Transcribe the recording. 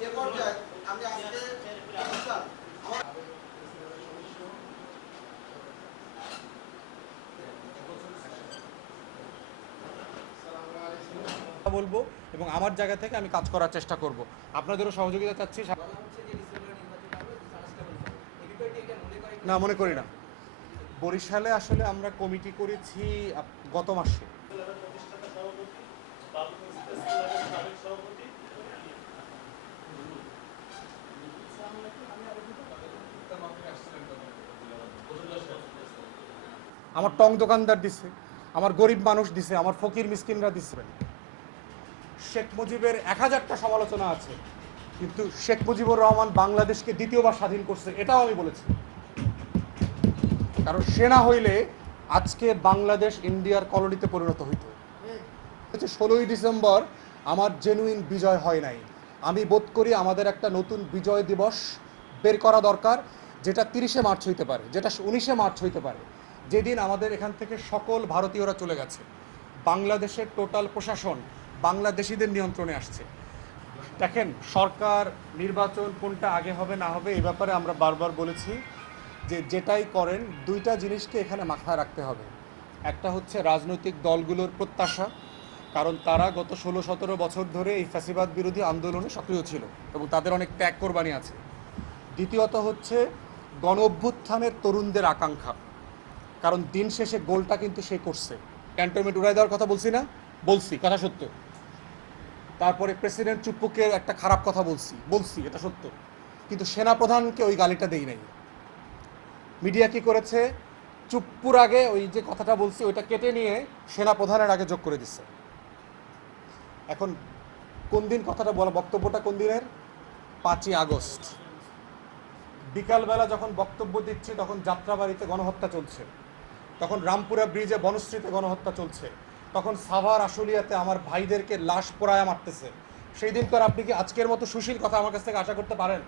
যে পর্যায়ে আমি আজকে কথা বলব এবং আমার জায়গা থেকে আমি কাজ করার চেষ্টা করব। আপনাদেরও সহযোগিতা চাচ্ছি। না মনে করি না। বরিশালে আসলে আমরা কমিটি করেছি গত মাসে। আমার টং দোকানদার দিছে, আমার গরিব মানুষ দিছে, আমার ফকির মিসকিনরা দিছে। শেখ মুজিবের এক হাজারটা সমালোচনা আছে, কিন্তু শেখ মুজিবুর রহমান বাংলাদেশকে দ্বিতীয়বার স্বাধীন করছে, এটাও আমি বলেছি। কারণ সেনা হইলে আজকে বাংলাদেশ ইন্ডিয়ার কলোনিতে পরিণত হইত। ষোলোই ডিসেম্বর, আমার জেনুইন বিজয় হয় নাই। আমি বোধ করি আমাদের একটা নতুন বিজয় দিবস বের করা দরকার, যেটা তিরিশে মার্চ হইতে পারে, যেটা উনিশে মার্চ হইতে পারে। যেদিন আমাদের এখান থেকে সকল ভারতীয়রা চলে গেছে, বাংলাদেশের টোটাল প্রশাসন বাংলাদেশিদের নিয়ন্ত্রণে আসছে। দেখেন, সরকার, নির্বাচন কোনটা আগে হবে, না হবে এই ব্যাপারে আমরা বারবার বলেছি যে যেটাই করেন, দুইটা জিনিসকে এখানে মাথায় রাখতে হবে। একটা হচ্ছে রাজনৈতিক দলগুলোর প্রত্যাশা, কারণ তারা গত ষোলো সতেরো বছর ধরে এই ফ্যাসিবাদ বিরোধী আন্দোলনে সক্রিয় ছিল এবং তাদের অনেক ত্যাগ কোরবানি আছে। দ্বিতীয়ত হচ্ছে গণ অভ্যুত্থানের তরুণদের আকাঙ্ক্ষা। কারণ দিন শেষে গোলটা কিন্তু সে করছে। ক্যান্টনমেন্ট উড়াই দেওয়ার কথা বলছি না, বলছি, কথা সত্য। তারপরে প্রেসিডেন্ট চুপ্পুকে একটা খারাপ কথা বলছি বলছি, এটা সত্য। কিন্তু সেনাপ্রধানকে ওই গালিটা দেই নাই। মিডিয়া কি করেছে? চুপ্পুর আগে ওই যে কথাটা বলছি, ওইটা কেটে নিয়ে সেনাপ্রধানের আগে যোগ করে দিচ্ছে এখন কোন দিন কথাটা বলা, বক্তব্যটা কোন দিনের? পাঁচই আগস্ট। বিকালবেলা যখন বক্তব্য দিচ্ছি, তখন যাত্রাবাড়িতে গণহত্যা চলছে। তখন রামপুরা ব্রিজে বনশ্রীতে গণহত্যা চলছে। তখন সাভার আশুলিয়াতে আমার ভাইদেরকে লাশ পোড়ায় মারতেছে। সেই দিনকার আপনি কি আজকের মতো সুশীল কথা আমার কাছ থেকে আশা করতে পারেন?